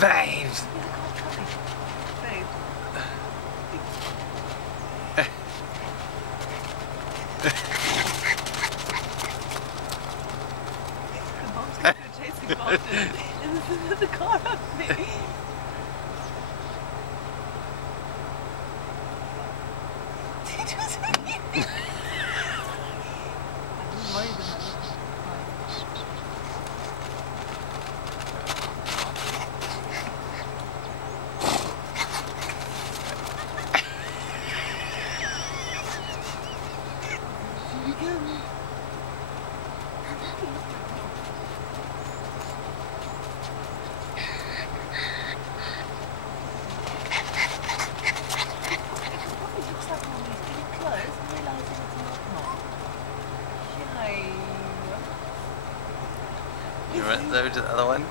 Babes! Babe. The mom's going to go chasing Boston in the car up me. You went over to the other one?